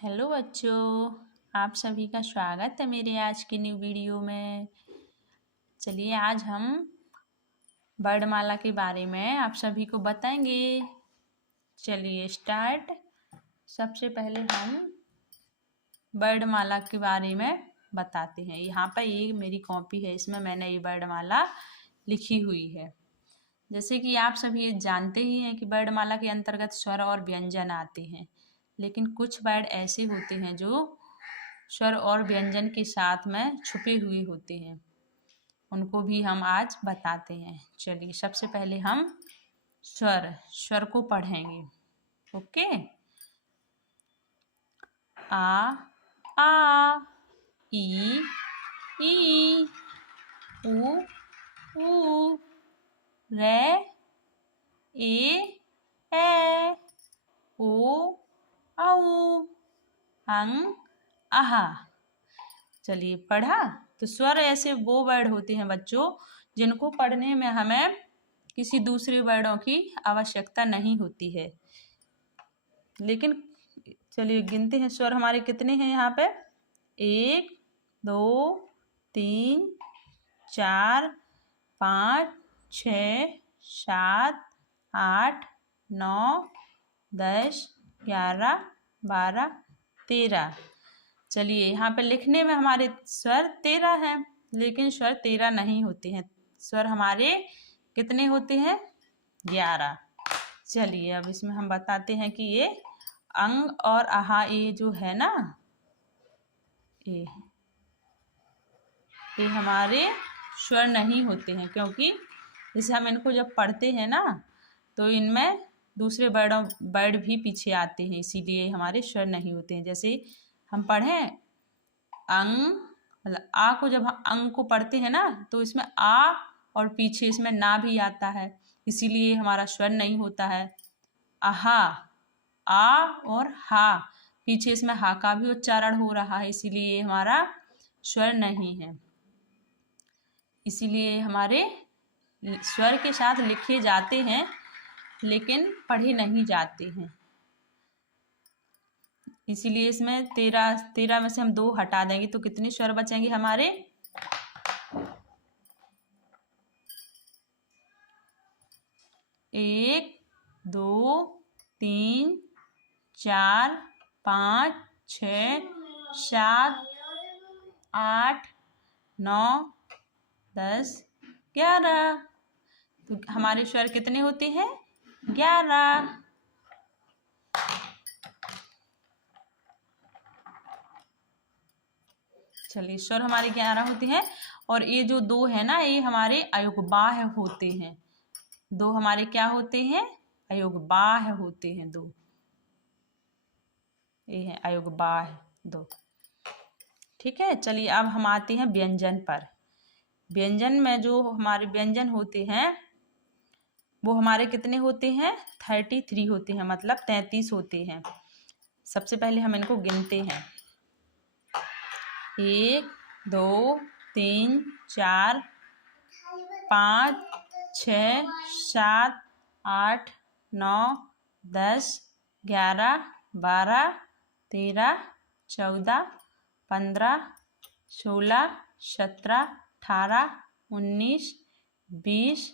Hello बच्चों, आप सभी का स्वागत है मेरे आज की न्यू वीडियो में। चलिए आज हम वर्णमाला के बारे में आप सभी को बताएंगे। चलिए स्टार्ट। सबसे पहले हम वर्णमाला के बारे में बताते हैं। यहाँ पर ये मेरी कॉपी है, इसमें मैंने ये वर्णमाला लिखी हुई है। जैसे कि आप सभी जानते ही हैं कि वर्णमाला के अंतर्गत स्वर और व्यंजन आते हैं, लेकिन कुछ वर्ड ऐसे होते हैं जो स्वर और व्यंजन के साथ में छुपे हुए होते हैं, उनको भी हम आज बताते हैं। चलिए सबसे पहले हम स्वर को पढ़ेंगे। ओके। आ ई ई उ रे ए ओ औ अं आहा। चलिए पढ़ा। तो स्वर ऐसे वो वर्ड होते हैं बच्चों जिनको पढ़ने में हमें किसी दूसरे वर्डों की आवश्यकता नहीं होती है। लेकिन चलिए गिनते हैं स्वर हमारे कितने हैं यहाँ पे। 1 2 3 4 5 6 7 8 9 10 11 12 13। चलिए यहाँ पे लिखने में हमारे स्वर 13 हैं, लेकिन स्वर 13 नहीं होते हैं। स्वर हमारे कितने होते हैं? 11। चलिए अब इसमें हम बताते हैं कि ये अंग और आहा ये जो है ना, ये हमारे स्वर नहीं होते हैं, क्योंकि जैसे हम इनको जब पढ़ते हैं ना तो इनमें दूसरे वर्ड भी पीछे आते हैं, इसीलिए हमारे स्वर नहीं होते हैं। जैसे हम पढ़ें अंग, मतलब आ को जब हम अंग को पढ़ते हैं ना तो इसमें आ और पीछे इसमें ना भी आता है, इसीलिए हमारा स्वर नहीं होता है। आहा, आ और हा, पीछे इसमें हा का भी उच्चारण हो रहा है, इसीलिए हमारा स्वर नहीं है। इसीलिए हमारे स्वर के साथ लिखे जाते हैं लेकिन पढ़े नहीं जाते हैं। इसीलिए इसमें 13 में से हम 2 हटा देंगे तो कितने स्वर बचेंगे हमारे? 1 2 3 4 5 6 7 8 9 10 11। तो हमारे स्वर कितने होते हैं? 11। चलिए स्वर हमारे 11 होते हैं, और ये जो 2 है ना ये हमारे अयोगबाह्य होते हैं। 2 हमारे क्या होते हैं? अयोगबाह्य होते हैं 2। ये है अयोगबाह्य 2। ठीक है। चलिए अब हम आते हैं व्यंजन पर। व्यंजन में जो हमारे व्यंजन होते हैं वो हमारे कितने होते हैं? 33 होते हैं, मतलब 33 होते हैं। सबसे पहले हम इनको गिनते हैं। 1 2 3 4 5 6 7 8 9 10 11 12 13 14 15 16 17 18 19 20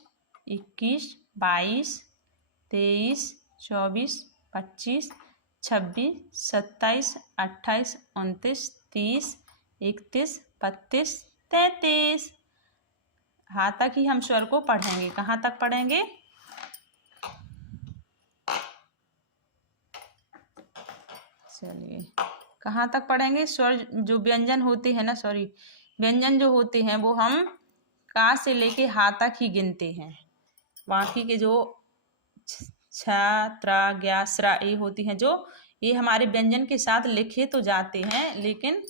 21 22 23 24 25 26 27 28 29 30 31 32 33। यहाँ तक ही हम स्वर को पढ़ेंगे। कहाँ तक पढ़ेंगे? चलिए कहाँ तक पढ़ेंगे? स्वर जो व्यंजन होते हैं ना, व्यंजन जो होते हैं वो हम का से लेके हा तक ही गिनते हैं। बाकी के जो छ त्रा ज्ञा स्रा ये होती हैं जो ये हमारे व्यंजन के साथ लिखे तो जाते हैं लेकिन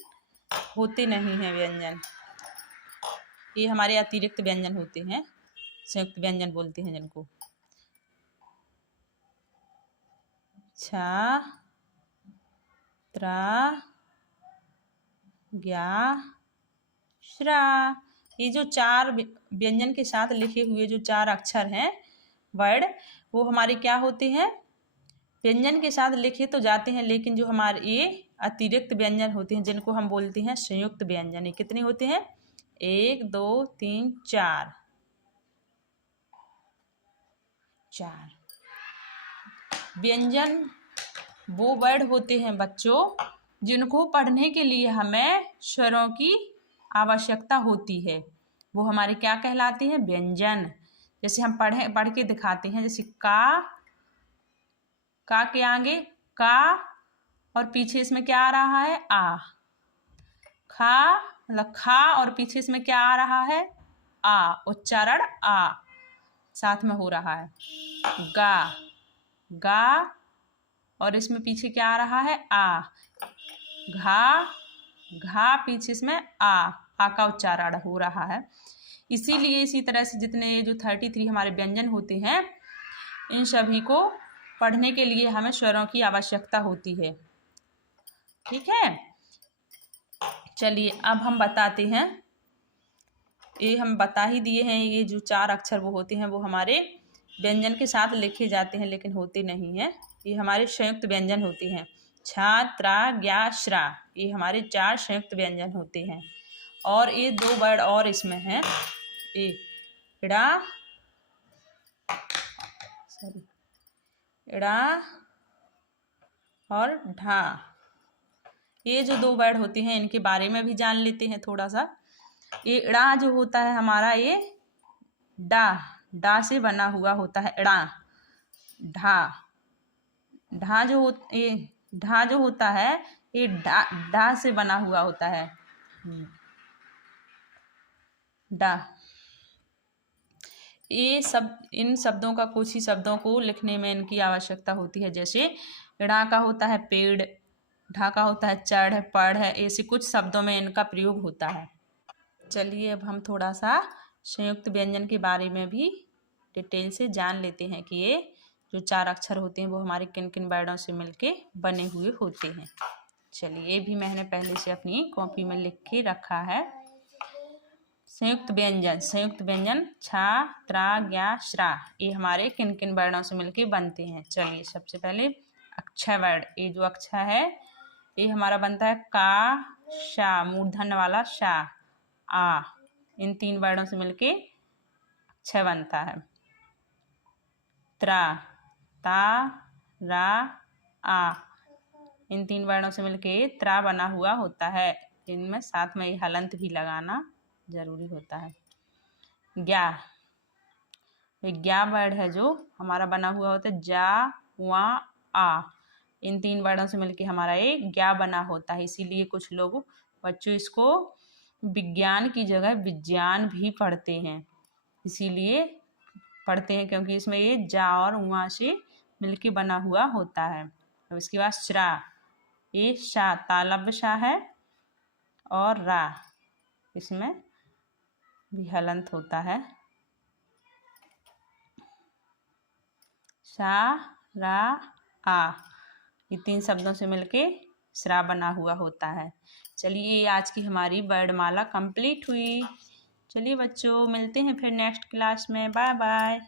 होते नहीं हैं व्यंजन। ये हमारे अतिरिक्त व्यंजन होते हैं, संयुक्त व्यंजन बोलते हैं जिनको। छ त्रा ज्ञा श्रा, ये जो 4 व्यंजन के साथ लिखे हुए जो 4 अक्षर हैं वर्ड, वो हमारे क्या होते हैं? व्यंजन के साथ लिखे तो जाते हैं लेकिन जो हमारे ये अतिरिक्त व्यंजन होते हैं जिनको हम बोलते हैं संयुक्त व्यंजन। ये कितने होते हैं? 1 2 3 4 व्यंजन वो वर्ड होते हैं बच्चों जिनको पढ़ने के लिए हमें स्वरों की आवश्यकता होती है। वो हमारे क्या कहलाते हैं? व्यंजन। जैसे हम पढ़ के दिखाते हैं, जैसे का के आगे का और पीछे इसमें क्या आ रहा है? आ। खा मतलब खा और पीछे इसमें क्या आ रहा है? आ। उच्चारण आ साथ में हो रहा है। गा और इसमें पीछे क्या आ रहा है? आ। घा पीछे इसमें आ का उच्चारण हो रहा है। इसीलिए इसी तरह से जितने जो 33 हमारे व्यंजन होते हैं, इन सभी को पढ़ने के लिए हमें स्वरों की आवश्यकता होती है। ठीक है, चलिए अब हम बताते हैं। ये हम बता ही दिए हैं, ये जो 4 अक्षर वो होते हैं वो हमारे व्यंजन के साथ लिखे जाते हैं लेकिन होते नहीं हैं। ये हमारे संयुक्त व्यंजन होते हैं। छा त्रा ज्ञा श्रा, ये हमारे 4 संयुक्त व्यंजन होते हैं। और ये 2 वर्ड और इसमें हैं, इड़ा और ढा। ये जो 2 वर्ड होते हैं इनके बारे में भी जान लेते हैं थोड़ा सा। ये इड़ा जो होता है हमारा, ये डा से बना हुआ होता है। इड़ा ढा जो होता है ये डा से बना हुआ होता है। डा। ये सब इन शब्दों का कुछ ही शब्दों को लिखने में इनकी आवश्यकता होती है। जैसे इड़ा का होता है पेड़, ढा का होता है चढ़ पढ़ है, ऐसे कुछ शब्दों में इनका प्रयोग होता है। चलिए अब हम थोड़ा सा संयुक्त व्यंजन के बारे में भी डिटेल से जान लेते हैं कि ये जो 4 अक्षर होते हैं वो हमारे किन किन वर्डों से मिलके बने हुए होते हैं। चलिए ये भी मैंने पहले से अपनी कॉपी में लिख के रखा है। संयुक्त व्यंजन छा त्रा ज्ञा श्रा, ये हमारे किन किन वर्णों से मिलके बनते हैं। चलिए सबसे पहले अक्षय वर्ण, ये जो अक्षय है ये हमारा बनता है का शा, मूर्धन्य वाला शा, आ। इन 3 वर्णों से मिलके अक्षय बनता है। त्रा ता रा आ, इन 3 वर्णों से मिलके त्रा बना हुआ होता है। इनमें साथ में हलंत भी लगाना जरूरी होता है। ज्ञा वर्ड है जो हमारा बना हुआ होता है जा वा आ, इन 3 वर्णों से मिलके हमारा ये ज्ञा बना होता है। इसीलिए कुछ लोग बच्चों इसको विज्ञान की जगह विज्ञान भी पढ़ते हैं। इसीलिए पढ़ते हैं क्योंकि इसमें ये जा और उआ से मिलके बना हुआ होता है। अब इसके बाद श्रा, ये शा तालव्य शा है और रा, इसमें भी हलंत होता है। शा रा आ, ये 3 शब्दों से मिलके श्रा बना हुआ होता है। चलिए आज की हमारी वर्णमाला कंप्लीट हुई। चलिए बच्चों मिलते हैं फिर नेक्स्ट क्लास में। Bye bye.